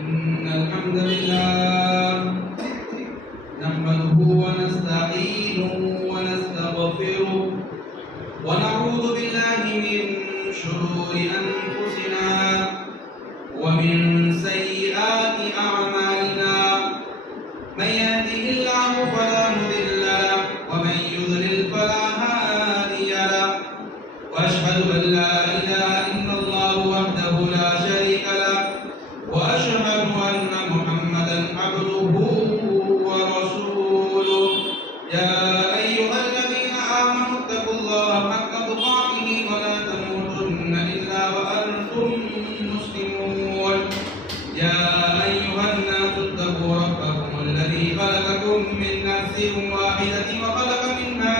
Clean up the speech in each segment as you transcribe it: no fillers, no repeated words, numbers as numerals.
إن الحمد لله نحمده ونستعينه ونستغفره ونعوذ بالله من شرور أنفسنا ومن سيئات أعمالنا من يهده الله فلا مضل له ومن يضلل فلا هادي له وأشهد أن لا إله إلا الله وحده لا شريك له وأشهد أن محمدا عبده ورسوله يا أيها الذين آمنوا اتقوا الله حق تقاته ولا تموتن إلا وأنتم مسلمون يا أيها الناس اتقوا ربكم الذي خلقكم من نفس واحدة وخلق منها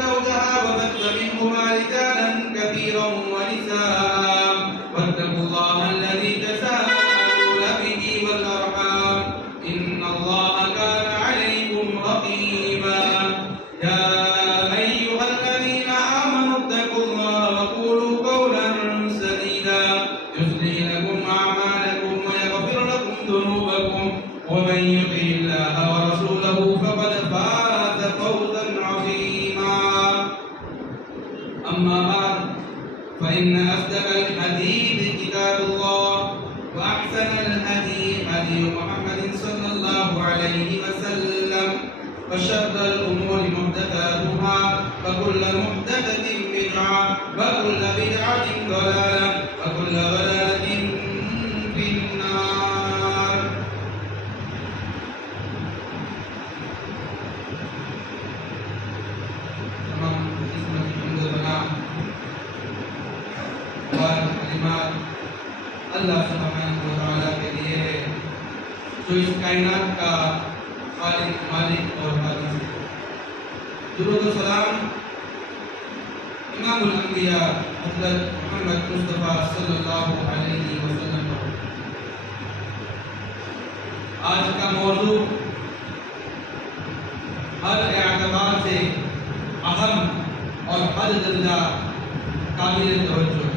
زوجها وبث منهما رجالا كثيرا ونساء واتقوا الله الذي تساءلون به والأرحام إن الله كان عليكم رقيبا يا أيها الذين آمنوا اتقوا الله وقولوا قولا سديدا يصلح لكم أعمالكم ويغفر لكم ذنوبكم ومن يطع الله ورسوله فقد فاز فوزا عظيما أما بعد فإن أصدق الحديث كتاب الله وأحسن الهدي هدي محمد صلى الله عليه وسلم وشر الأمور محدثاتها وكل محدثة بدعة وكل بدعة ضلالة وكل ضلالة في النار. تمام قسم الحمد لله اور کلمات اللہ سبحانہ و تعالیٰ کے لیے ہے جو اس کائنات کا خالق مالک اور حافظ ہے. درود و سلام امام الانبیاء حضرت محمد مصطفیٰ صلی اللہ علیہ وسلم پر. آج کا موضوع ہر اعتبار سے اہم اور حد درجہ قابل توجہ ہے.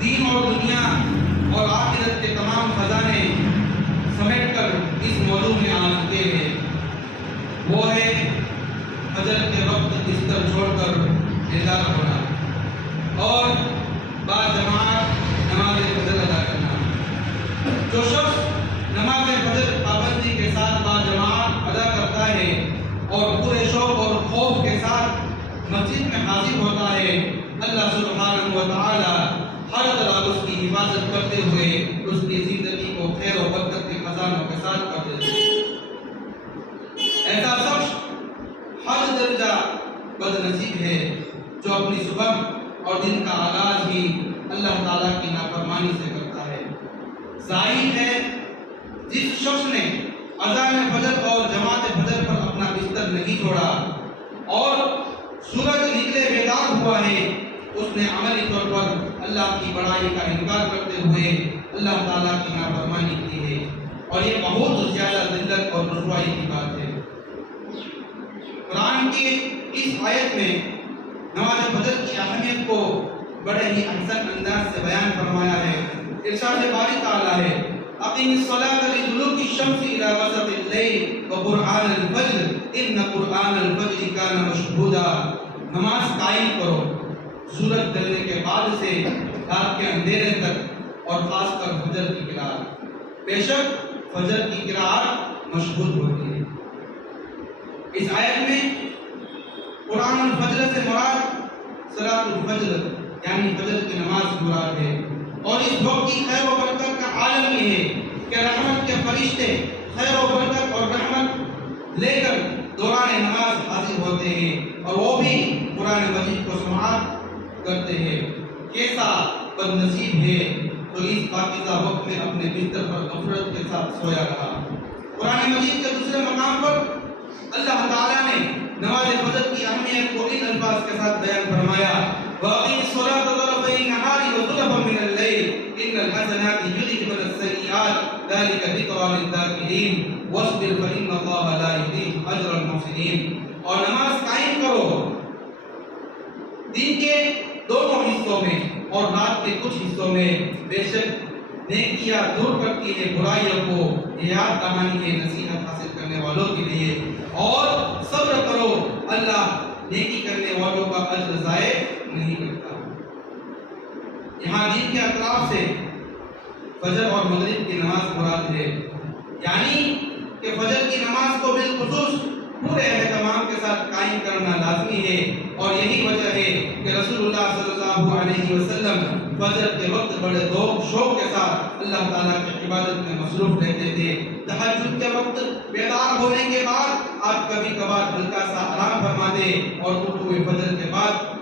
دین اور دنیا اور آخرت کے تمام خزانے سمیٹ کر اس موضوع میں آ چکے ہیں. وہ ہے فجر کے وقت بستر چھوڑ کر بیدار ہونا اور باجماعت نماز فجر ادا کرنا. جو شخص نماز فجر پابندی کے ساتھ باجماعت ادا کرتا ہے اور پورے شوق اور خوف کے ساتھ مسجد میں حاضر ہوتا ہے, اللہ سبحانہ و تعالی ہر طرح اس کی حفاظت کرتے ہوئے اس کی زندگی کو خیر و برکت کے خزانوں کے ساتھ کر دیتے ہیں. ایسا شخص ہر درجہ بد نصیب ہے جو اپنی صبح اور دن کا آغاز ہی اللہ تعالیٰ کی نافرمانی سے کرتا ہے. ظاہر ہے جس شخص نے اذان فجر اور جماعت فجر پر اپنا بستر نہیں چھوڑا اور سورج نکلے بیدار ہوا ہے, اس نے عملی طور پر اللہ کی بڑائی کا انکار کرتے ہوئے اللہ تعالیٰ کی نافرمانی کی ہے, اور یہ بہت زیادہ ذلت اور رسوائی کی بات ہے. قرآن کی اس آیت میں نماز فجر کی اہمیت کو بڑے ہی احسن انداز سے بیان فرمایا ہے. ارشاد باری تعالیٰ ہے اقیم الصلاۃ لدلوک الشمس الی غسق اللیل وقرآن الفجر ان قرآن الفجر کان مشہودا. نماز قائم کرو سورج ڈھلنے کے بعد سے رات کے اندھیرے تک اور خاص کر فجر کی قرات. بے شک فجر کی قرات مشہود ہوتی ہے. اس آیت میں قرآن الفجر سے مراد صلاۃ الفجر یعنی فجر کی نماز مراد ہے, اور اس وقت کی خیر و برکت کا عالم یہ ہے کہ رحمت کے فرشتے خیر و برکت اور رحمت لے کر دوران نماز حاضر ہوتے ہیں اور وہ بھی قرآن مجید کو سماعت کرتے ہیں. کیسا بد نصیب ہے تو اس پاکیزہ وقت میں اپنے بستر پر غفلت کے ساتھ سویا رہا. قرآن مجید کے دوسرے مقام پر اللہ تعالیٰ نے نماز فجر کی اہمیت کو ان الفاظ کے ساتھ بیان فرمایا وَأَقِمِ الصَّلَاةَ طَرَفَيِ النَّهَارِ وَزُلَفًا مِنَ اللَّيْلِ إِنَّ الْحَسَنَاتِ يُذْهِبْنَ السَّيِّئَاتِ ذَلِكَ ذِكْرَىٰ لِلذَّاكِرِينَ وَاصْبِرْ فَإِنَّ اللَّهَ لَا يُضِيعُ أَجْرَ الْمُحْسِنِينَ. اور نماز قائم کرو دن کے دونوں حصوں میں اور رات کے کچھ حصوں میں، بے شک نیکیاں دور کرتی ہے برائیوں کو۔ یہ یاد کہانی ہے نصیحت حاصل کرنے والوں کے لیے، اور صبر کرو، اللہ نیکی کرنے والوں کا اجر ضائع نہیں کرتا۔ یہاں دین کے اطراف سے فجر اور مغرب کی نماز مراد ہے، یعنی کہ فجر کی نماز کو بالخصوص پورے اہتمام کے ساتھ قائم کرنا لازمی ہے، اور یہی وجہ ہے کہ رسول اللہ صلی اللہ علیہ وسلم فجر کے وقت بڑے ذوق شوق کے ساتھ اللہ تعالیٰ کی عبادت میں مصروف رہتے تھے۔ تہجد کے وقت بیدار ہونے کے بعد آپ کبھی کبھار ہلکا سا آرام فرماتے، اور طلوع فجر کے بعد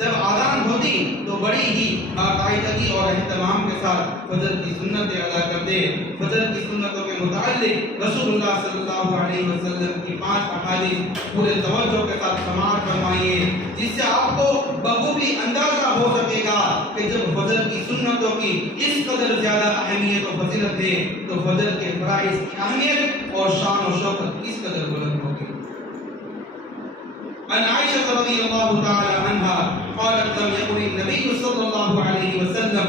جب آذان ہوتی تو بڑی ہی باقاعدگی اور اہتمام کے ساتھ فجر کی سنتیں ادا کرتے۔ فجر کی سنتوں کے متعلق رسول اللہ صلی اللہ علیہ وسلم کی 5 احادیث پورے توجہ کے ساتھ سماعت فرمائیے، جس سے آپ کو بخوبی اندازہ ہو سکے گا کہ جب فجر کی سنتوں کی اس قدر زیادہ اہمیت و فضیلت ہے تو فجر کے فرائض کی اہمیت اور شان و شوکت کس قدر بلند ہوگی۔ عن عائشة رضي الله تعالى عنها قالت لم يكن النبي صلى الله عليه وسلم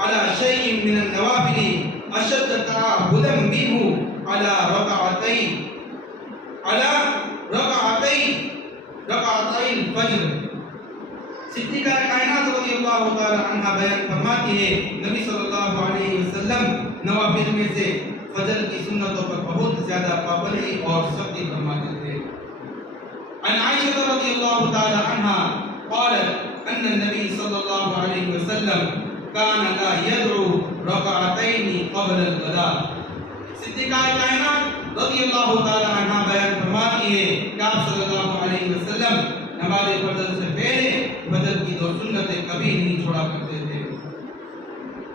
على شيء من النوافل أشد تعبدا منه على ركعتي الفجر۔ صدیقہ کائنات رضی اللہ تعالی عنہ بیان فرماتی ہے، نبی صلی اللہ علیہ وسلم نوافل میں سے فجر کی سنتوں پر بہت زیادہ پابندی اور سختی فرماتے تھے۔ عن عائشة رضي الله تعالى عنها قالت أن النبي صلى الله عليه وسلم كان لا يدعو ركعتين قبل الغداء۔ صدیقہ کائنات رضی اللہ تعالی عنہ بیان فرماتی ہے کہ آپ صلی اللہ علیہ وسلم نماز فجر سے پہلے فجر کی 2 سنتیں کبھی نہیں چھوڑا کرتے تھے۔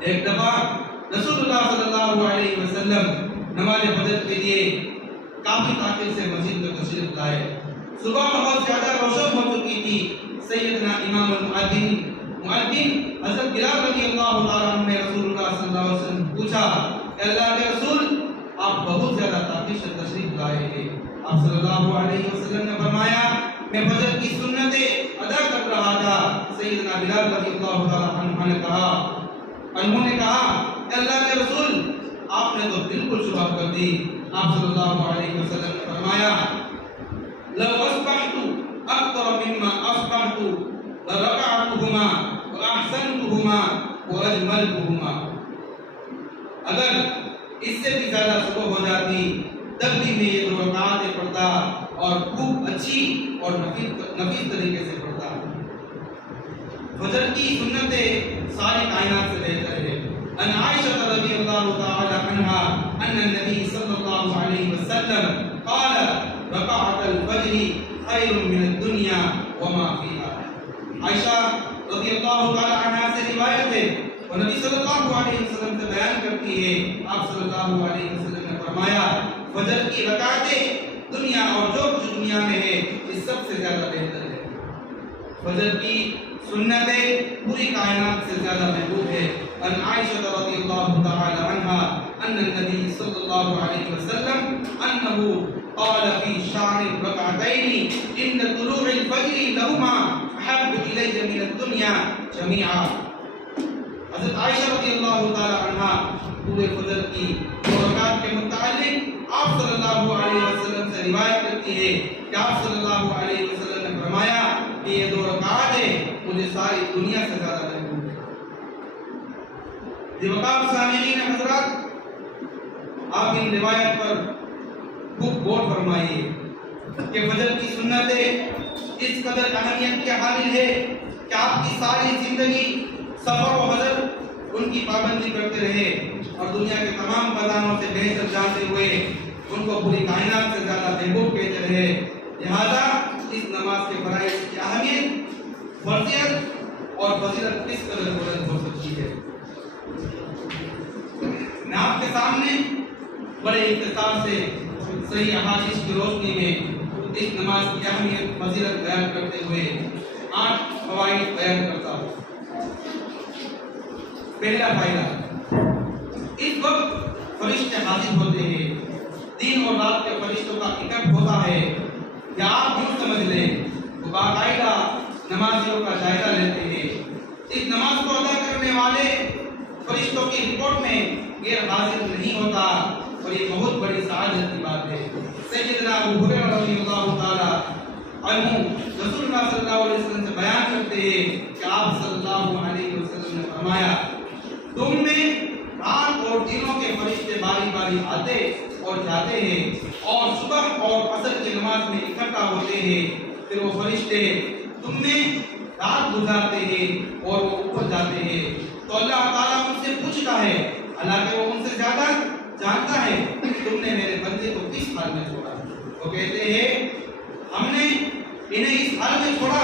ایک دفعہ رسول اللہ صلی اللہ علیہ وسلم نماز فجر کے لیے کافی تاخیر سے مسجد میں تشریف لائے۔ صبح بہت زیادہ روشن ہو چکی تھی۔ سیدنا امام المؤذن حضرت بلال رضی اللہ تعالیٰ عنہ نے رسول اللہ صلی اللہ علیہ وسلم پوچھا کہ اللہ کے رسول آپ بہت زیادہ تاخیر سے تشریف لائے ہیں۔ آپ صلی اللہ علیہ وسلم نے فرمایا میں فجر کی سنتیں ادا کر رہا تھا۔ سیدنا بلال رضی اللہ تعالیٰ عنہ نے کہا کہ اللہ کے رسول آپ نے تو بالکل صبح کر دی۔ آپ صلی اللہ علیہ وسلم نے فرمایا لو اصبحت اكثر مما اصبحت لركعتهما واحسنتهما واجملتهما۔ اگر اس سے بھی زیادہ صبح ہو جاتی تب بھی میں یہ 2 رکعتیں پڑھتا اور خوب اچھی اور نفیس طریقے سے پڑھتا۔ فجر کی سنتیں ساری کائنات سے بہتر ہے۔ عن عائشة رضی اللہ تعالی عنہا ان النبی صلی اللہ علیہ وسلم قال رکعت الفجر خیر من الدنیا وما فیہا۔ عائشہ رضی اللہ تعالی عنہا سے روایت ہے، وہ نبی صلی اللہ علیہ وسلم سے بیان کرتی ہے، آپ صلی اللہ علیہ وسلم نے فرمایا فجر کی رکعتیں دنیا اور جو کچھ دنیا میں ہے اس سب سے زیادہ بہتر ہے۔ فجر کی سنتیں پوری کائنات سے زیادہ محبوب ہے۔ عن عائشة رضی اللہ تعالی عنہا ان النبی صلی اللہ علیہ وسلم انه قال في شان ركعتين ان طلوع الفجر لهما احب الي من الدنيا جميعا۔ حضرت عائشہ رضی اللہ تعالی عنہا پورے فجر کی 2 رکعت کے متعلق آپ صلی اللہ علیہ وسلم سے روایت کرتی ہے کہ آپ صلی اللہ علیہ وسلم نے فرمایا کہ یہ 2 رکعتیں مجھے ساری دنیا سے زیادہ محبوب ہے۔ وقار سامعین حضرات، آپ ان روایت پر خوب غور فرمائیے کہ فجر کی سنتیں اس قدر اہمیت کے حامل ہے کہ آپ کی ساری زندگی سفر و حضر ان کی پابندی کرتے رہے اور دنیا کے تمام خزانوں سے بہتر جانتے ہوئے ان کو پوری کائنات سے زیادہ محبوب کہتے رہے۔ لہذا اس نماز کے فرائض کی اہمیت، فرضیت اور فضیلت کس قدر بلند ہو سکتی ہے۔ میں آپ کے سامنے بڑے اختصار سے صحیح احادیث کی روشنی میں اس نماز کی اہمیت فضیلت بیان کرتے ہوئے 8 فوائد بیان کرتا ہوں۔ پہلا فائدہ، اس وقت فرشتے حاضر ہوتے ہیں، دن اور رات کے فرشتوں کا اکٹھ ہوتا ہے، یا آپ یوں سمجھ لیں وہ باقاعدہ نمازیوں کا جائزہ لیتے ہیں۔ اس نماز والے فرشتوں کی رپورٹ میں غیر حاضر نہیں ہوتا، اور یہ بہت بڑی سعادت کی بات ہے۔ سیدنا ابو ہریرہ رضی اللہ تعالی عنہ رسول اللہ صلی اللہ علیہ وسلم سے بیان کرتے ہیں کہ آپ صلی اللہ علیہ وسلم نے فرمایا، تم میں رات اور دنوں کے فرشتے باری باری آتے اور جاتے ہیں، اور صبح اور عصر کی نماز میں اکٹھا ہوتے ہیں، پھر وہ فرشتے تم میں رات گزارتے ہیں اور وہ اوپر جاتے ہیں، تو اللہ تعالیٰ ان سے پوچھتا ہے، حالانکہ وہ ان سے زیادہ جانتا ہے، تم نے میرے بندے کو کس حال میں چھوڑا؟ وہ کہتے ہیں ہم نے انہیں اس حال میں چھوڑا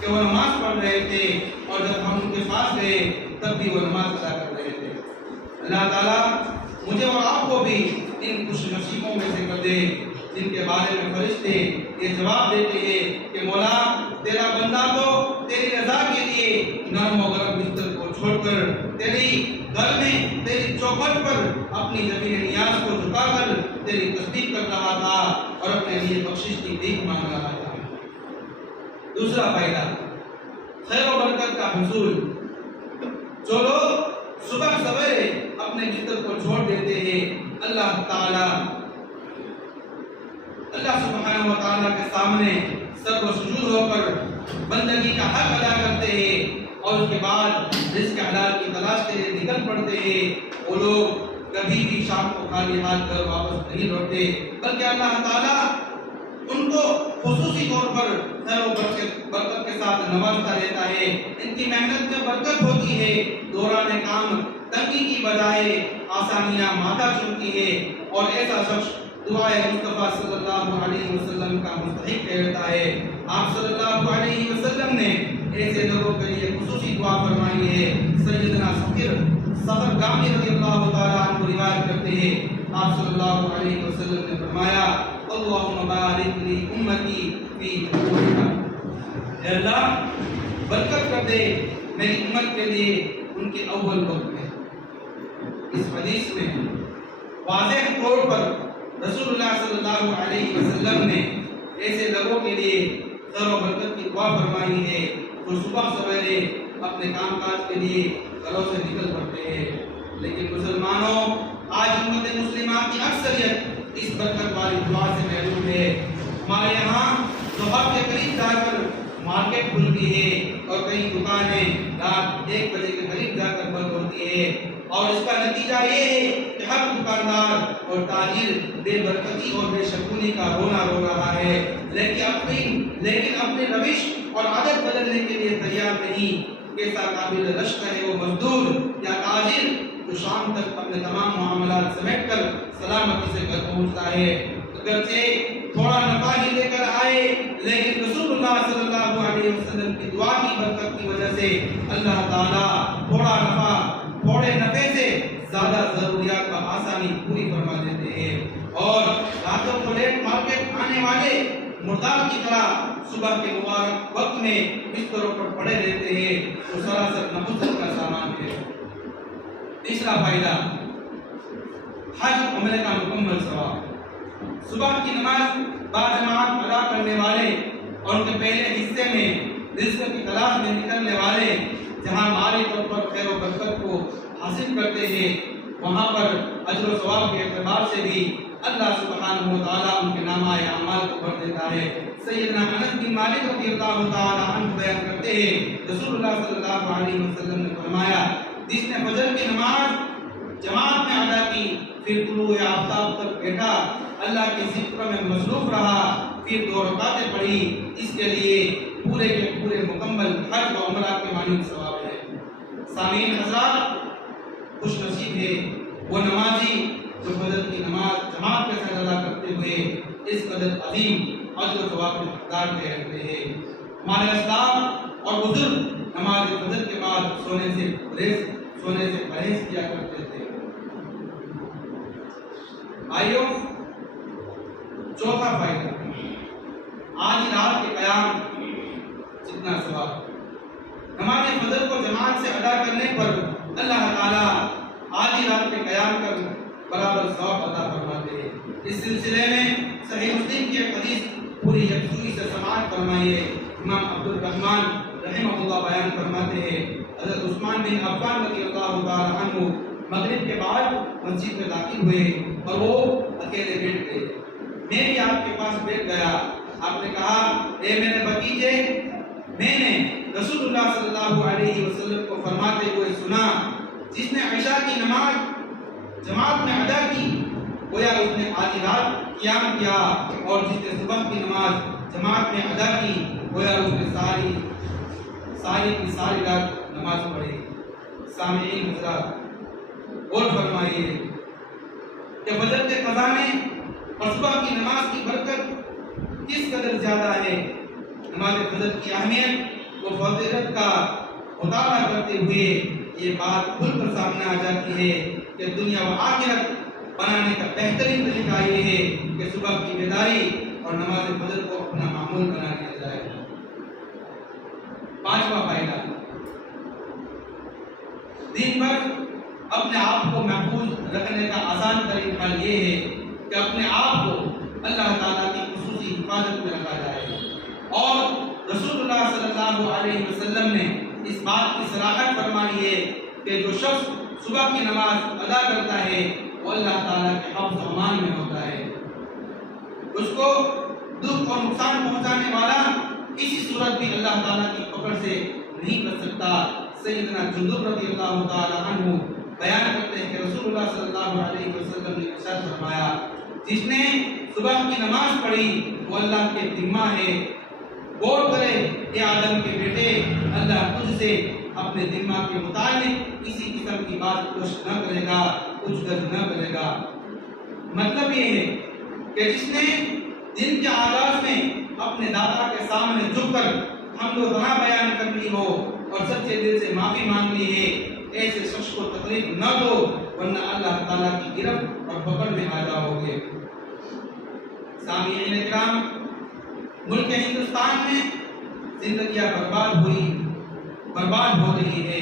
کہ وہ نماز پڑھ رہے تھے، اور جب ہم ان کے پاس گئے تب بھی وہ نماز ادا کر رہے تھے۔ اللہ تعالیٰ مجھے اور آپ کو بھی ان خوش نصیبوں میں سے کر دے جن کے بارے میں فرشتے یہ جواب دیتے ہیں کہ مولا تیرا بندہ تو تیری رضا کے لیے نرم و گرم بستر کو چھوڑ کر تیری گھر میں تیری چوکھٹ پر اپنی زمین نیاز کو جھکا کر تیری تصدیق کر رہا تھا اور اپنے لیے بخشش کی بھیک مانگ رہا تھا۔ دوسرا فائدہ، خیر و برکت کا حصول۔ جو لوگ صبح سویرے اپنے بستر کو چھوڑ دیتے ہیں، اللہ تعالیٰ اللہ سبحانہ و تعالیٰ کے سامنے سر و سجود ہو کر بندگی کا حق ادا کرتے ہیں، اور اس کے بعد رزق حلال کی تلاش کے لیے نکل پڑتے ہیں، وہ لوگ کبھی بھی شام کو خالی ہاتھ گھر واپس نہیں لوٹتے، بلکہ اللہ تعالیٰ ان کو خصوصی طور پر خیر و برکت کے ساتھ نوازتا رہتا ہے۔ ان کی محنت میں برکت ہوتی ہے، دوران کام تنگی کی بجائے آسانیاں مادہ چنتی ہے، اور ایسا شخص دعائے مصطفیٰ صلی اللہ علیہ وسلم کا مستحق کہتا ہے۔ آپ صلی اللہ علیہ وسلم نے ایسے لوگوں کے لیے خصوصی دعا فرمائی ہے۔ سیدنا صفر گامی رضی اللہ تعالیٰ عنہ روایت کرتے ہیں، آپ صلی اللہ علیہ وسلم نے فرمایا، اللہم بارک لی امتی فی بکورہا، اے اللہ برکت کر دے میری امت کے لیے ان کے اول وقت میں۔ اس حدیث میں واضح طور پر رسول اللہ صلی اللہ علیہ وسلم نے ایسے لوگوں کے لیے خیر و برکت کی دعا فرمائی ہے جو صبح سویرے اپنے کام کاج کے لیے گھروں سے نکل پڑتے ہیں۔ لیکن مسلمانوں، آج امت مسلمہ کی اکثریت اس برکت والی دعا سے محروم ہے۔ ہمارے یہاں ظہر کے قریب جا کر مارکیٹ کھلتی ہے، اور کئی دکانیں رات 1 بجے کے قریب جا کر بند ہوتی ہے، اور اس کا نتیجہ یہ ہے کہ ہر دکاندار اور تاجر بے برکتی اور بے شکونی کا رونا رو رہا ہے، لیکن اپنی روش اور عادت بدلنے کے لیے تیار نہیں۔ کیسا قابل رشک ہے وہ مزدور یا تاجر جو شام تک اپنے تمام معاملات سمیٹ کر سلامتی سے گھر پہنچتا ہے، اگرچہ تھوڑا نفع ہی لے کر آئے، لیکن رسول اللہ صلی اللہ علیہ وسلم کی دعا کی برکت کی وجہ سے اللہ تعالیٰ تھوڑے نفع سے زیادہ ضروریات کا آسانی پوری فرما دیتے ہیں، اور راتوں کو لیٹ مارکیٹ آنے والے مردار کی طرح صبح کے مبارک وقت میں بستروں پر پڑے رہتے ہیں، تو سراسر نحوست کا سامان ہے۔ تیسرا فائدہ، حج عمرے کا مکمل ثواب۔ صبح کی نماز باجماعت ادا کرنے والے اور ان کے پہلے حصے میں رزق کی تلاش میں نکلنے والے جہاں مالی طور پر خیر و برکت کو حاصل کرتے ہیں، وہاں پر اجر و ثواب کے اعتبار سے بھی اللہ سبحانہ و تعالیٰ ان کے نامہ اعمال کو بڑھ دیتا ہے۔ سیدنا انس بن مالک رضی اللہ تعالیٰ عنہ بیان کرتے ہیں، رسول اللہ صلی اللہ علیہ وسلم نے فرمایا، جس نے فجر کی نماز جماعت میں ادا کی، پھر طلوع آفتاب تک بیٹھا، اللہ کے ذکر میں مصروف رہا، پھر 2 رکعتیں پڑھی، اس کے لیے پورے کے پورے مکمل حج و عمرہ کے مانند ثواب ہے۔ سامعین حضرات، خوش نصیب ہے وہ نمازی جو فجر کی نماز جماعت کے ساتھ ادا کرتے ہوئے اس قدر عظیم اجر و ثواب کے حقدار میں رہتے ہیں۔ ہمارے اسلاف اور بزرگ نماز فجر کے بعد سونے سے پرہیز کیا کرتے تھے۔ آئیو، چوتھا فائدہ، آج رات کے قیام جتنا ثواب۔ نماز فجر کو جماعت سے ادا کرنے پر اللہ تعالیٰ آدھی رات کے قیام کا برابر ثواب عطا فرماتے ہیں۔ اس سلسلے میں صحیح مسلم کی ایک حدیث پوری یکسوئی سے سماعت فرمائیے۔ امام عبد الرحمن رحمہ اللہ بیان فرماتے ہیں حضرت عثمان بن عفان رضی اللہ تعالی عنہ مغرب کے بعد مسجد میں داخل ہوئے اور وہ اکیلے بیٹھ گئے. میں بھی آپ کے پاس بیٹھ گیا. آپ نے کہا اے میرے بھتیجے، میں نے رسول اللہ صلی اللہ علیہ وسلم کو فرماتے ہوئے سنا، جس نے عشاء کی نماز جماعت میں ادا کی گویا اس نے آدھی رات قیام کیا، اور جس نے صبح کی نماز جماعت میں ادا کی گویا اس نے ساری رات نماز پڑھی. سامعین حضرات غور فرمائیے کہ فجر کے خزانے اور صبح کی نماز کی برکت کس قدر زیادہ ہے. نماز فجر کی اہمیت و فضیلت کا مطالعہ کرتے ہوئے یہ بات کھل کر سامنے آ جاتی ہے کہ دنیا و آخرت بنانے کا بہترین طریقہ یہ ہے کہ صبح کی بیداری اور نماز فجر کو اپنا معمول بنا لیا جائے. پانچواں فائدہ، دن بھر اپنے آپ کو محفوظ رکھنے کا آسان ترین حل یہ ہے کہ اپنے آپ کو اللہ تعالیٰ کی خصوصی حفاظت میں رکھا جائے. اور رسول اللہ صلی اللہ علیہ وسلم نے اس بات کی صراحت فرمائی ہے کہ جو شخص صبح کی نماز ادا کرتا ہے وہ اللہ تعالیٰ کے حفظ و امان میں ہوتا ہے. اس کو دکھ اور نقصان پہنچانے والا کسی صورت بھی اللہ تعالیٰ کی پکڑ سے نہیں بچ سکتا. سیدنا جندب رضی اللہ تعالی عنہ بیان کرتے ہیں کہ رسول اللہ صلی اللہ علیہ وسلم نے ارشاد فرمایا، جس نے صبح کی نماز پڑھی وہ اللہ کے ذمہ ہے. غور کرے اے آدم کے بیٹے، اللہ تجھ سے اپنے ذمہ کے متعلق کسی قسم کی بات پوچھ نہ کرے گا، کچھ گرد نہ کرے گا. مطلب یہ ہے کہ جس نے دن کے آغاز میں اپنے دادا کے سامنے جھک کر حمد و ثنا بیان کر لی ہو اور سچے دل سے معافی مانگ لی ہے، ایسے شخص کو تکلیف نہ دو ورنہ اللہ تعالیٰ کی گرفت اور پکڑ میں آ جاؤ گے. سامعین کرام، ملک ہندوستان میں زندگیاں برباد ہو رہی ہے.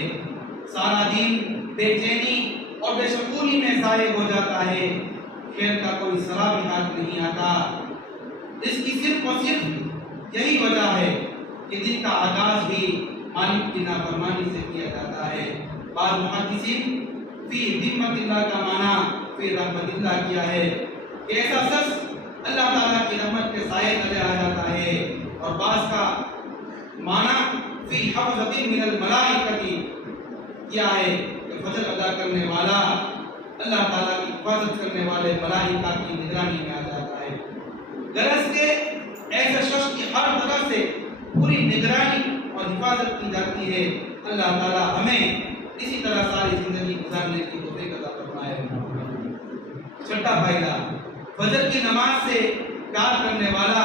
سارا دن بے چینی اور بے سکونی میں ضائع ہو جاتا ہے. خیر کا کوئی سرا بھی ہاتھ نہیں آتا. اس کی صرف اور صرف یہی وجہ ہے کہ دن کا آغاز بھی مالک کی نافرمانی سے کیا جاتا ہے. بعض محدثین فی ذمت اللہ کا معنی فی رحمت اللہ کیا ہے کہ ایسا شخص اللہ تعالیٰ کی رحمت کے سائے تلے آ جاتا ہے، اور بعض کا معنی فی حفظۃ من الملائکۃ کیا ہے کہ فجر ادا کرنے والا اللہ تعالیٰ کی حفاظت کرنے والے ملائکہ کی نگرانی میں آ جاتا ہے. غرض کہ ایسے شخص کی ہر طرف سے پوری نگرانی اور حفاظت کی جاتی ہے. اللہ تعالیٰ ہمیں اسی طرح ساری زندگی گزارنے کی توفیق عطا فرمائے. چھٹا فائدہ، فجر کی نماز سے پیار کرنے والا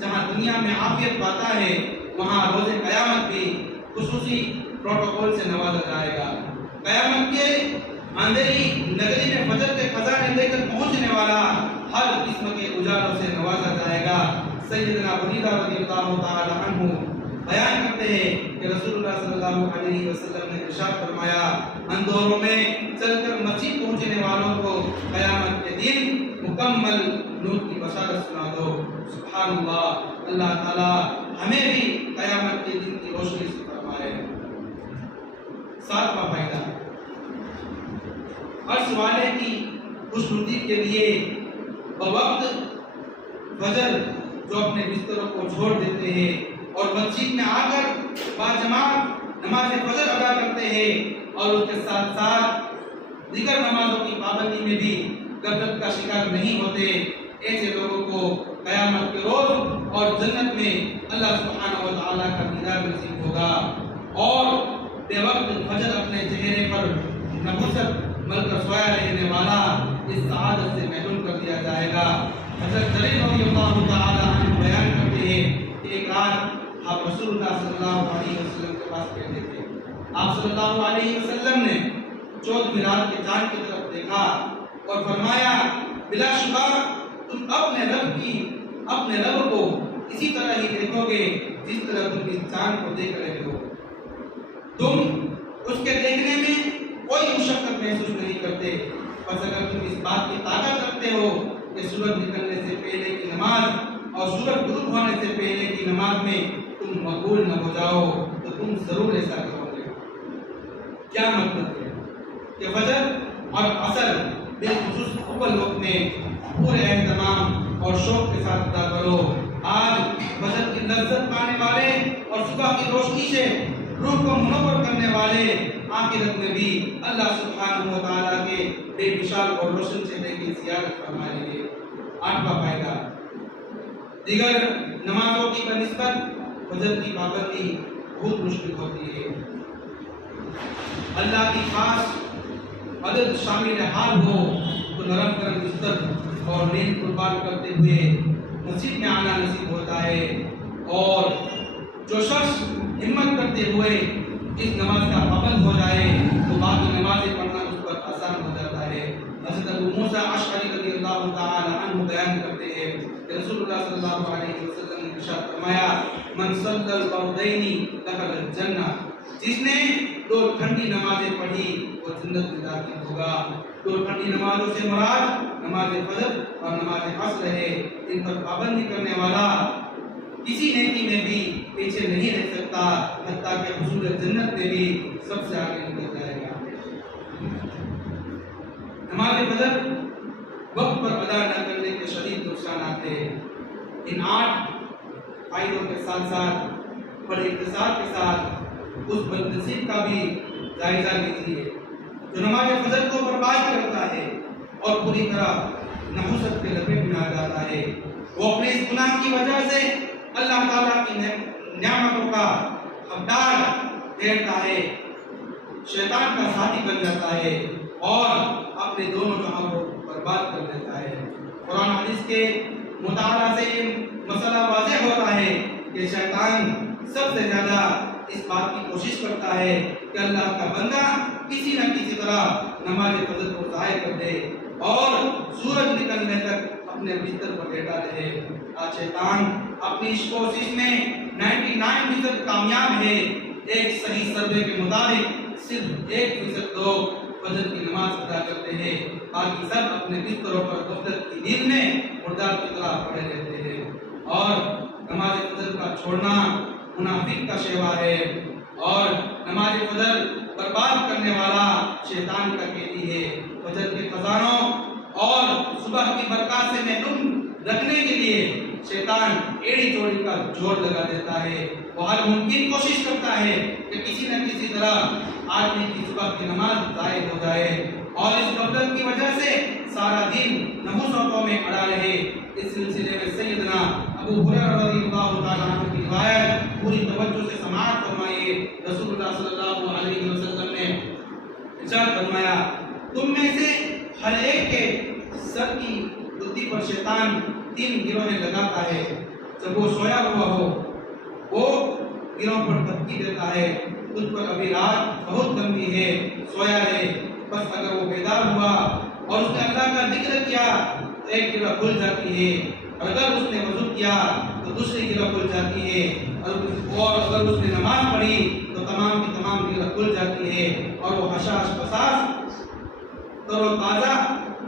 جہاں دنیا میں عافیت پاتا ہے وہاں روز قیامت بھی خصوصی پروٹوکول سے نوازا جائے گا. قیامت کے اندھیری نگری میں فجر کے خزانے لے کر پہنچنے والا ہر قسم کے اجالوں سے نوازا جائے گا. سیدنا بریدہ رضی اللہ تعالی عنہ بیان کرتے ہیں کہ رسول اللہ صلی اللہ علیہ وسلم نے ارشاد فرمایا، اندھیروں میں چل کر مسجد پہنچنے والوں کو قیامت کے دن مکمل نور کی بشارت سنا دو. سبحان اللہ. اللہ تعالی ہمیں بھی قیامت کے دن کی روشنی سے فرمائے. ساتواں فائدہ، عرص والے کی خوش نصیب کے لیے بوقت فجر جو اپنے بستروں کو چھوڑ دیتے ہیں اور مسجد میں آ کر باجماعت نماز فجر ادا کرتے ہیں اور اس کے ساتھ ساتھ دیگر نمازوں کی پابندی میں بھی غفلت کا شکار نہیں ہوتے، ایسے لوگوں کو قیامت کے روز اور جنت میں اللہ سبحانہ و تعالیٰ کا دیدار نصیب ہوگا اور بے وقت فجر اپنے چہرے پر نبوست مل کر سویا رہنے والا اس سعادت سے محروم کر دیا جائے گا. حضرت جریر رضی اللہ تعالی عنہ بیان کرتے ہیں کہ ایک رات آپ رسول اللہ صلی اللہ علیہ وسلم کے پاس بیٹھے تھے. آپ صلی اللہ علیہ وسلم نے 14ویں رات کے چاند کی طرف دیکھا اور فرمایا، بلا شبہ تم اپنے رب کو اسی طرح ہی دیکھو گے جس طرح تم اس چاند کو دیکھ رہے ہو. تم اس کے دیکھنے میں کوئی مشقت محسوس نہیں کرتے، بس اگر تم اس بات کی طاقت رکھتے ہو کہ سورج نکلنے سے پہلے کی نماز اور سورج غروب ہونے سے پہلے کی نماز میں تم مقبول نہ ہو جاؤ تو تم تم ضرور ایسا کرو گے۔ کیا مطلب ہے کہ فجر اور عصر بالخصوص اول وقت میں پورے اہتمام اور شوق کے ساتھ ادا کرو۔ آج فجر کی لذت پانے والے اور صبح کی روشنی سے روح کو منور کرنے والے آخرت میں بھی اللہ سبحانہ و تعالیٰ کے بے مثال اور روشن چہرے کی زیارت فرمائیں گے۔ آٹھواں فائدہ، دیگر نمازوں کی بنسبت فجر کی پابندی بہت مشکل ہوتی ہے۔ اللہ کی خاص مدد شامل حال ہو تو نرم گرم بستر اور نیند قربان کرتے ہوئے مسجد میں آنا نصیب ہوتا ہے، اور جو شخص ہمت کرتے ہوئے اس نماز کا پابند ہو جائے تو باقی نمازیں پڑھنا اس پر آسان ہو جاتا ہے۔ حضرت ابو موسیٰ اشعری رضی اللہ تعالی عنہ بیان کرتے ہیں کہ رسول اللہ صلی اللہ علیہ وسلم نے ارشاد فرمایا، من صلی الفردین دخل الجنہ، جس نے دو ٹھنڈی نمازیں پڑھی وہ جنت میں داخل ہوگا۔ دو ٹھنڈی نمازوں سے مراد نماز فجر اور نماز عصر ہے۔ ان پر پابندی کرنے والا کسی نیکی میں بھی پیچھے نہیں رہ سکتا، حتیٰ کہ حصول جنت میں بھی سب سے آگے نکل جائے گا۔ نماز فجر وقت پر ادا نہ کرنے کے شدید نقصانات ہیں۔ ان 8 فائدوں کے ساتھ ساتھ بڑے اختصار کے ساتھ اس بدنصیب کا بھی جائزہ لیجیے جو نماز فجر کو برباد کرتا ہے اور پوری طرح نحوست کے لپیٹ میں آ جاتا ہے۔ وہ اپنے اس گناہ کی وجہ سے اللہ تعالیٰ کی نعمتوں کا حقدار ٹھہرتا ہے، شیطان کا ساتھی بن جاتا ہے اور اپنے دونوں جہاں کو برباد کر دیتا ہے۔ قرآن حدیث کے مطالعہ سے یہ مسئلہ واضح ہوتا ہے کہ شیطان سب سے زیادہ اس بات کی کوشش کرتا ہے کہ اللہ کا بندہ کسی نہ کسی طرح نماز فجر کو ضائع کر دے اور سورج نکلنے تک اپنے بستر پر لیٹا رہے۔ آج شیطان اپنی اس کوشش میں 99% کامیاب ہے۔ ایک صحیح سروے کے مطابق صرف 1% لوگ فجر کی نماز ادا کرتے ہیں، باقی سب اپنے بستروں پر غفلت کی نیند میں مردار کی طرح پڑے رہتے ہیں۔ اور نماز فجر کا چھوڑنا منافق کا شیوا ہے، اور نماز فجر برباد کرنے والا شیطان کا قیدی ہے۔ فجر کے خزانوں اور صبح کی برکات سے محروم رکھنے کے لیے شیطان ایڑی چوڑی کا زور لگا دیتا ہے۔ وہ ہر ممکن کوشش کرتا ہے کہ کسی نہ کسی طرح آدمی کی صبح کی نماز ضائع ہو جائے اور اس غفلت کی وجہ سے سارا دن نحوستوں میں اڑا رہے۔ اس سلسلے میں سیدنا ابو ہریرہ رضی اللہ تعالیٰ عنہ کی روایت پوری توجہ سے سماعت فرمائیے۔ رسول اللہ صلی اللہ علیہ وسلم نے ارشاد فرمایا، تم میں سے ہر ایک کے سر کی بدھی پر شیطان 3 گروہیں لگاتا ہے۔ جب وہ سویا ہوا ہو وہ گروہ پر دھمکی دیتا ہے، تجھ پر ابھی رات بہت لمبی ہے، سویا رہے۔ بس اگر وہ بیدار ہوا اور اس نے اللہ کا ذکر کیا تو ایک گروہ کھل جاتی ہے، اگر اس نے وضو کیا تو دوسری گروہ کھل جاتی ہے، اور اگر اس نے نماز پڑھی تو تمام کی تمام گروہ کھل جاتی ہے، اور وہ حشاش پساس تر و تازہ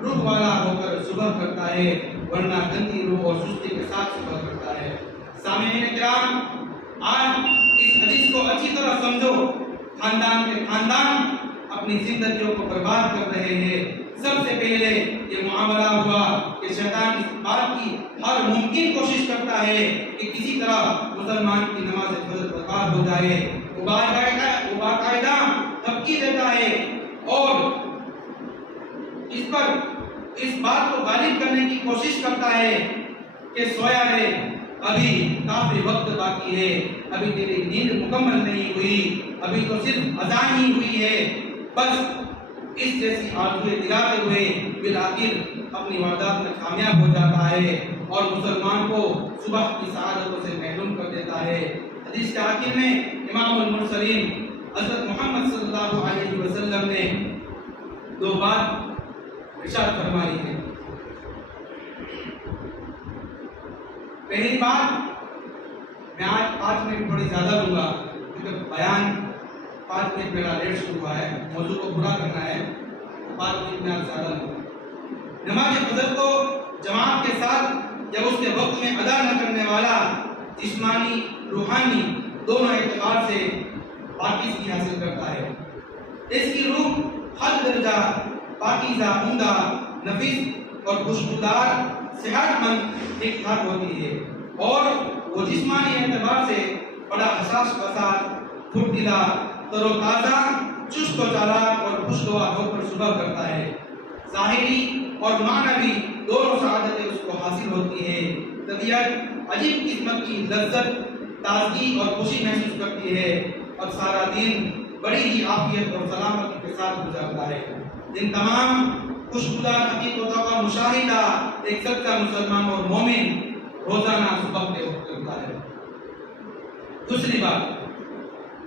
روح والا ہو کر صبح کرتا ہے، ورنہ گندی روح اور سستی کے ساتھ صبح کرتا ہے۔ سامعین کرام، آج اس حدیث کو اچھی طرح سمجھو۔ خاندان کے خاندان اپنی زندگیوں کو برباد کر رہے ہیں۔ سب سے پہلے یہ معاملہ ہوا کہ شیطان اس بات کی ہر ممکن کوشش کرتا ہے کہ کسی طرح مسلمان کی نماز فجر برباد ہو جائے۔ وہ باقاعدہ دھمکی دیتا ہے اور اس بات کو غالب کرنے کی کوشش کرتا ہے کہ سویا رہے، ابھی کافی وقت باقی ہے، ابھی تیری نیند مکمل نہیں ہوئی، ابھی تو صرف اذان ہی ہوئی ہے۔ بس اس جیسی آرزویں دلاتے ہوئے بالآخر اپنی واردات میں کامیاب ہو جاتا ہے اور مسلمان کو صبح کی سعادتوں سے محروم کر دیتا ہے۔ حدیث کے آخر میں امام المرسلین حضرت محمد صلی اللہ علیہ وسلم نے 2 بات ارشاد فرمائی ہے۔ پہلی بات، میں آج 5 منٹ تھوڑی زیادہ لوں گا کیونکہ بیان 5 منٹ میرا لیٹ شروع ہوا ہے، موضوع کو پورا کرنا ہے، 5 منٹ میں آپ زیادہ لوں گا۔ نماز فجر کو جماعت کے ساتھ جب اس کے وقت میں ادا نہ کرنے والا جسمانی، روحانی دونوں اعتبار سے پاکیزگی حاصل کرتا ہے۔ اس کی روح ہر درجہ پاکیزہ، عمدہ، نفیس اور خوشبودار، صحت مند ٹھیک ٹھاک ہوتی ہے، اور وہ جسمانی اعتبار سے بڑا حساس فساد، پھرتیلا، تر و تازہ، چست و چالاک اور خوشگوار ہو کر صبح کرتا ہے۔ ظاہری اور معنوی دونوں سعادتیں اس کو حاصل ہوتی ہے۔ طبیعت عجیب قسمت کی لذت، تازگی اور خوشی محسوس کرتی ہے، اور سارا دن بڑی ہی عافیت اور سلامتی کے ساتھ گزرتا ہے۔ ان تمام خوشگوار حقیقتوں کا مشاہدہ ایک سچا مسلمان اور مومن روزانہ صبح کے وقت کرتا ہے۔ دوسری بات،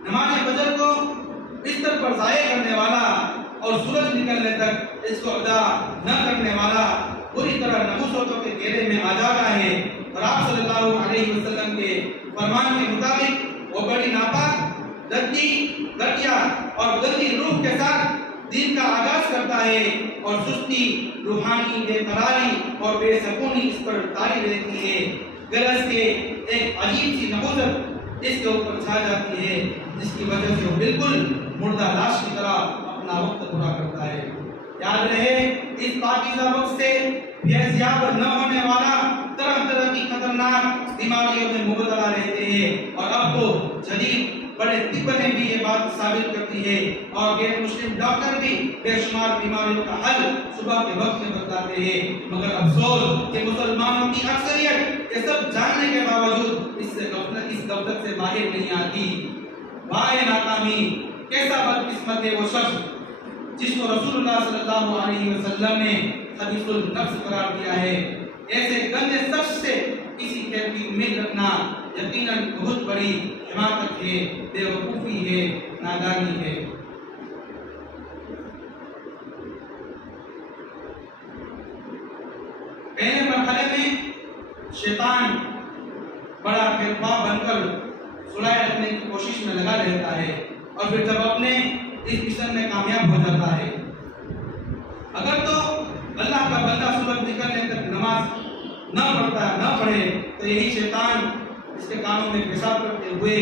نماز فجر کو بستر پر ضائع کرنے والا اور سورج نکلنے تک اس کو ادا نہ کرنے والا پوری طرح نحوستوں کے گھیرے میں آ جاتا ہے، اور آپ صلی اللہ علیہ وسلم کے فرمان کے مطابق وہ بڑی ناپاک، ردی، گھٹیا اور گندی روح کے ساتھ دن کا آغاز کرتا ہے، اور سستی، روحانی بے قراری اور بے سکونی اس پر طاری رہتی ہے۔ گرز کے ایک عجیب سی نحوست اس کے اوپر چھا جاتی ہے، جس کی وجہ سے وہ بالکل مردہ لاش کی طرح اپنا وقت پورا کرتا ہے۔ یاد رہے، اس پاکیزہ وقت سے فیضیاب نہ ہونے والا طرح طرح کی خطرناک بیماریوں میں مبتلا رہتے ہیں، اور اب تو جدید بڑے طب نے بھی یہ بات ثابت کرتی ہے، اور غیر مسلم ڈاکٹر بھی بے شمار بیماریوں کا حل صبح کے وقت میں بتلاتے ہیں، مگر افسوس کہ مسلمانوں کی اکثریت یہ سب جاننے کے باوجود اس غفلت سے باہر نہیں آتی۔ وائے ناکامی، کیسا بدقسمت ہے وہ شخص جس کو رسول اللہ صلی اللہ علیہ وسلم نے خبیث النفس قرار دیا ہے۔ ایسے گندے شخص سے کسی خیر کی امید رکھنا یقیناً بہت بڑی حماقت ہے، بے وقوفی ہے، نادانی ہے۔ پہلے مرحلے میں شیطان بڑا خیرخواہ بن کر سلائے رکھنے کی کوشش میں لگا رہتا ہے، اور پھر جب اپنے اس مشن میں کامیاب ہو جاتا ہے، اگر تو اللہ کا بندہ سورج نکلنے تک نماز نہ پڑھے تو یہی شیطان اس کے کانوں میں پیشاب کرتے ہوئے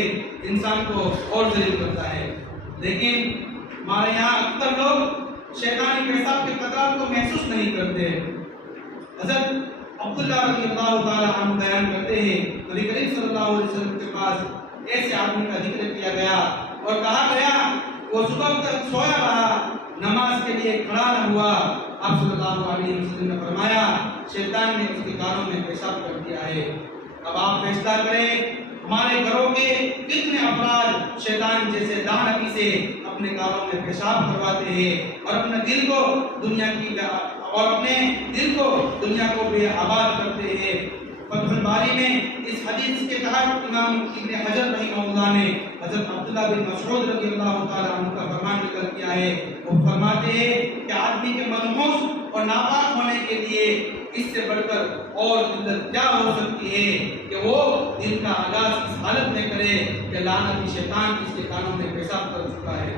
انسان کو اور ذلیل کرتا ہے۔ لیکن ہمارے یہاں اکثر لوگ شیطانی پیشاب کے قطرات کو محسوس نہیں کرتے۔ حضرت عبداللہ رضی اللہ تعالی عنہ بیان کرتے ہیں، نبی کریم صلی اللہ علیہ وسلم کے پاس ایسے آدمی کا ذکر کیا گیا اور کہا گیا وہ صبح تک سویا رہا، نماز کے لیے کھڑا نہ ہوا۔ آپ صلی اللہ علیہ وسلم نے فرمایا شیطان نے اس کے کانوں میں پیشاب کر دیا ہے۔ اب آپ فیصلہ کریں، ہمارے گھروں کے کتنے افراد شیطان جیسے لعنتی سے اپنے کانوں میں پیشاب کرواتے ہیں، اور اپنے دل کو بے آباد کرتے ہیں۔ فتح الباری میں اس حدیث کے تحت امام ابن حجر رحمہ اللہ نے حضرت عبداللہ بن مسعود رضی اللہ تعالیٰ عنہ کا فرمان نقل کیا ہے۔ وہ فرماتے ہیں کہ آدمی کے منحوس اور ناپاک ہونے کے لیے اس سے بڑھ کر اور ذلت کیا ہو سکتی ہے کہ وہ دن کا آغاز اس حالت میں کرے کہ لعنتی شیطان اس کے کانوں میں پیشاب کر چکا ہے۔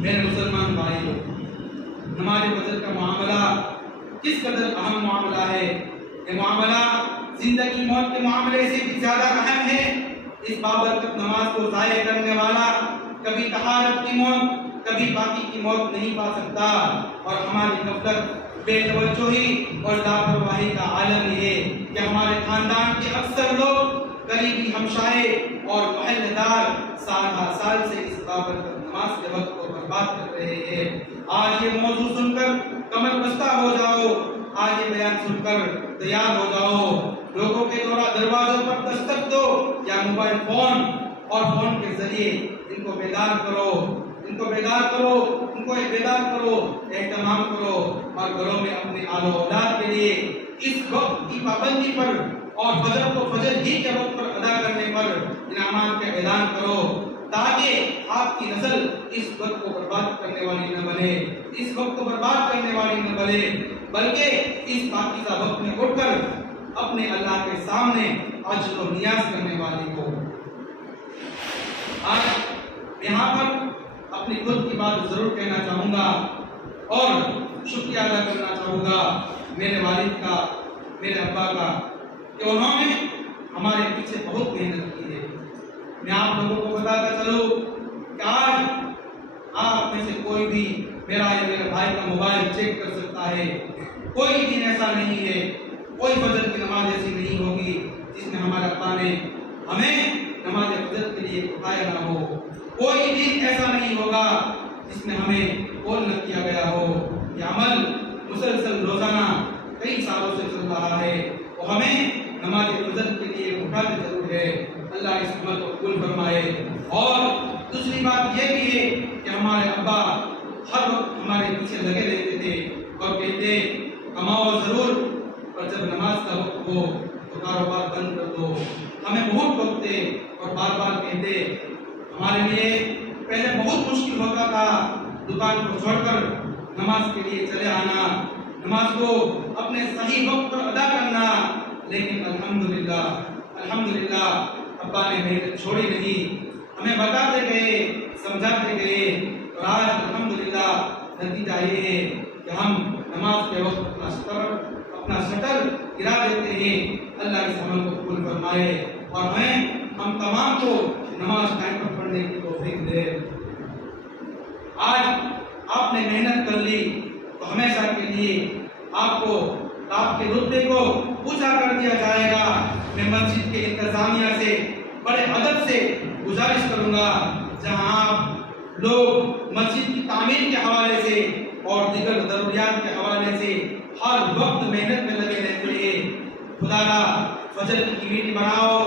میرے مسلمان بھائیوں، نماز فجر کا معاملہ کس قدر اہم معاملہ ہے۔ یہ معاملہ زندگی موت کے معاملے سے بھی زیادہ اہم ہے۔ اس بابرکت نماز کو ضائع کرنے والا کبھی طہارت کی موت، کبھی باقی کی موت نہیں پا سکتا، اور ہماری غفلت، بے توجہی اور لاپرواہی کا عالم یہ ہے کہ ہمارے خاندان کے اکثر لوگ، قریبی ہمسائے اور محلے دار سال سے اس بابرکت نماز کے وقت کو برباد کر رہے ہیں۔ آج یہ موضوع سن کر کمر بستہ ہو جاؤ، آج یہ بیان سن کر تیار ہو جاؤ، لوگوں کے دروازوں پر دستک دو یا موبائل فون اور فون کے ذریعے ان کو بیدار کرو، اہتمام کرو، اور گھروں میں اپنے آل و اولاد کے لیے اس وقت کی پابندی پر اور فجر کو فجر ہی کے وقت پر ادا کرنے پر انعامات کا اعلان کرو، تاکہ آپ کی نسل اس وقت کو برباد کرنے والی نہ بنے، بلکہ اس پاکیزہ وقت میں اٹھ کر اپنے اللہ کے سامنے عجز و نیاز کرنے والی ہو۔ آج یہاں پر اپنی خود کی بات ضرور کہنا چاہوں گا اور شکریہ ادا کرنا چاہوں گا میرے والد کا، میرے ابا کا، کہ انہوں نے ہمارے پیچھے بہت محنت کی ہے۔ میں آپ لوگوں کو بتاتا چلوں کہ آج آپ میں سے کوئی بھی میرا یا میرے بھائی کا موبائل چیک کر سکتا ہے. کوئی دن ایسا نہیں ہے، کوئی فجر کی نماز ایسی نہیں ہوگی جس میں ہمارے ابا نے ہمیں نماز فجر کے لیے اٹھایا نہ ہو. کوئی دن ایسا نہیں ہوگا جس میں ہمیں کال نہ کیا گیا ہو. یہ عمل مسلسل روزانہ کئی سالوں سے چل رہا ہے، وہ ہمیں نماز فجر کے لیے اٹھاتے ضرور ہے. اللہ اس عمل کو قبول فرمائے. اور دوسری بات یہ بھی ہے کہ ہمارے ابا ہر وقت ہمارے پیچھے لگے رہتے تھے اور کہتے کماؤ ضرور، اور جب نماز کا وقت ہو تو کاروبار بند کر دو. ہمیں بہت ٹوکتے اور بار بار کہتے. ہمارے لیے پہلے بہت مشکل ہوتا تھا دکان کو چھوڑ کر نماز کے لیے چلے آنا، نماز کو اپنے صحیح وقت پر ادا کرنا، لیکن الحمدللہ ابا نے محنت چھوڑی نہیں. ہمیں بتاتے گئے، سمجھاتے گئے، اور آج الحمدللہ نتیجہ یہ ہے کہ ہم نماز کے وقت اپنا شٹر گرا دیتے ہیں. اللہ اس عمل کو قبول فرمائے اور ہم تمام کو نماز ٹائم پر پڑھنے کی توفیق دے. آج آپ نے محنت کر لی تو ہمیشہ کے لیے آپ کو آپ کے رتبے کو اونچا کر دیا جائے گا. میں مسجد کے انتظامیہ سے بڑے ادب سے گزارش کروں گا، جہاں آپ لوگ مسجد کی تعمیر کے حوالے سے اور دیگر ضروریات کے حوالے سے ہر وقت محنت میں لگے رہتے ہیں، خدا را فجر کی کمیٹی بناؤ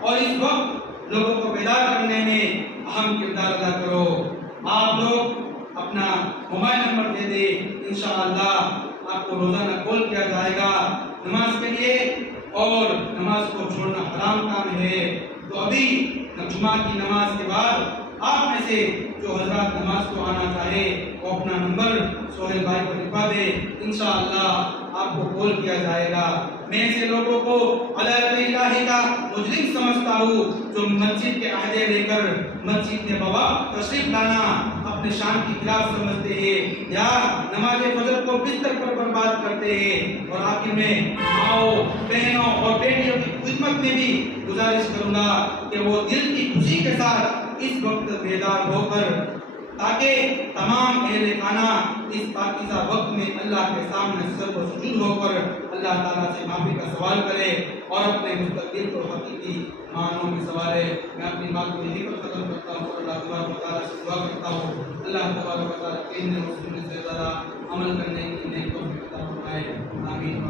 اور اس وقت لوگوں کو بیدار کرنے میں اہم کردار ادا کرو. آپ لوگ اپنا موبائل نمبر دے دیں، انشاءاللہ آپ کو روزانہ کال کیا جائے گا نماز کے لیے. اور نماز کو چھوڑنا حرام کام ہے. تو ابھی جمعہ کی نماز کے بعد آپ میں سے جو حضرات نماز کو آنا چاہے وہ اپنا نمبر سہیل بھائی کو لکھوا دے، انشاءاللہ آپ کو کال کیا جائے گا. میں ایسے لوگوں کو علیہ الہی کا مجرم سمجھتا ہوں جو مسجد کے عہدے لے کر مسجد میں بوقت تشریف لانا اپنے شان کی خلاف سمجھتے ہیں، یا نماز فجر کو بستر پر برباد کرتے ہیں. اور آخر میں ماؤں، بہنوں اور بیٹیوں کی خدمت میں بھی گزارش کروں گا کہ وہ دل کی خوشی کے ساتھ اس وقت بیدار ہو کر، تاکہ تمام اہل خانہ اس پاکیزہ وقت میں اللہ کے سامنے سر و سجود ہو کر اللہ تعالیٰ سے معافی کا سوال کرے اور اپنے مستقبل کو حقیقی معنوں میں سنوارے. میں اپنی بات کو یہیں پر ختم کرتا ہوں اور اللہ تبارک و تعالیٰ سے دعا کرتا ہوں اللہ تبارک و تعالیٰ کے رسول سے زیادہ عمل کرنے کی نیک توفیق عطا فرمائے. آمین.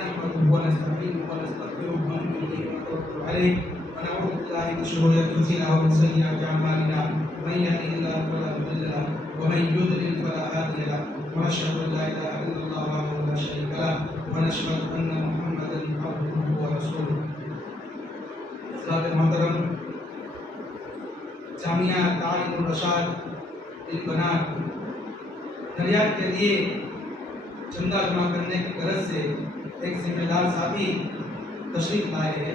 نحمده ونستعينه ونستغفره ونؤمن به ونتوكل عليه ونعوذ بالله من شرور انفسنا ومن سيئات اعمالنا من يهده الله فلا مضل له ومن يضلل فلا هادي له ونشهد ان لا اله الا الله وحده لا شريك له ونشهد ان محمدا عبده ورسوله. حضرات محترم، جامعہ تعلیم الرشاد للبنات نریات کے لیے چندہ جمع کرنے کی غرض سے ایک ذمہ دار ساتھی تشریف لائے ہیں.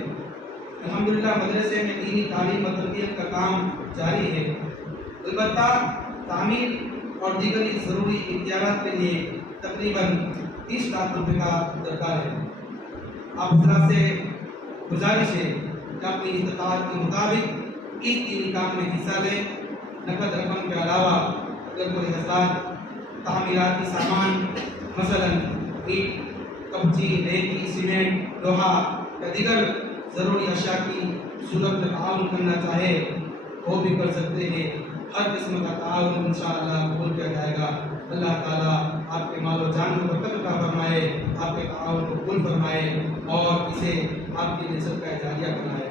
الحمدللہ مدرسے میں دینی تعلیم و تربیت کا کام جاری ہے. البتہ تعمیر اور دیگر ضروری اختیارات کے لیے تقریباً 30 لاکھ روپے کا درکار ہے. آپ حضرات سے گزارش ہے کہ اپنی استطاعت کے مطابق اس دینی کام میں حصہ لیں. نقد رقم کے علاوہ اگر کوئی حضرات تعمیراتی سامان مثلا اینٹ، کپچی، ریتی، سیمنٹ، لوہا یا دیگر ضروری اشیاء کی صورت میں تعاون کرنا چاہے وہ بھی کر سکتے ہیں. ہر قسم کا تعاون انشاءاللہ قبول کیا جائے گا. اللہ تعالیٰ آپ کے مال و جان کو برکت عطا فرمائے، آپ کے تعاون کو قبول فرمائے اور اسے آپ کے لیے صدقہ جاریہ بنائے.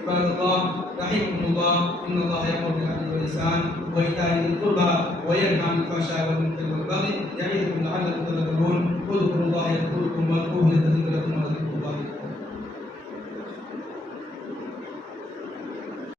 عباد اللہ رحمكم الله، ان الله يأمر بالعدل والإحسان وإيتاء ذي القربى وينهى عن الفحشاء والمنكر والبغي يعظكم لعلكم تذكرون. اذكروا الله يذكركم واذكروه يستجب لكم ولذكر الله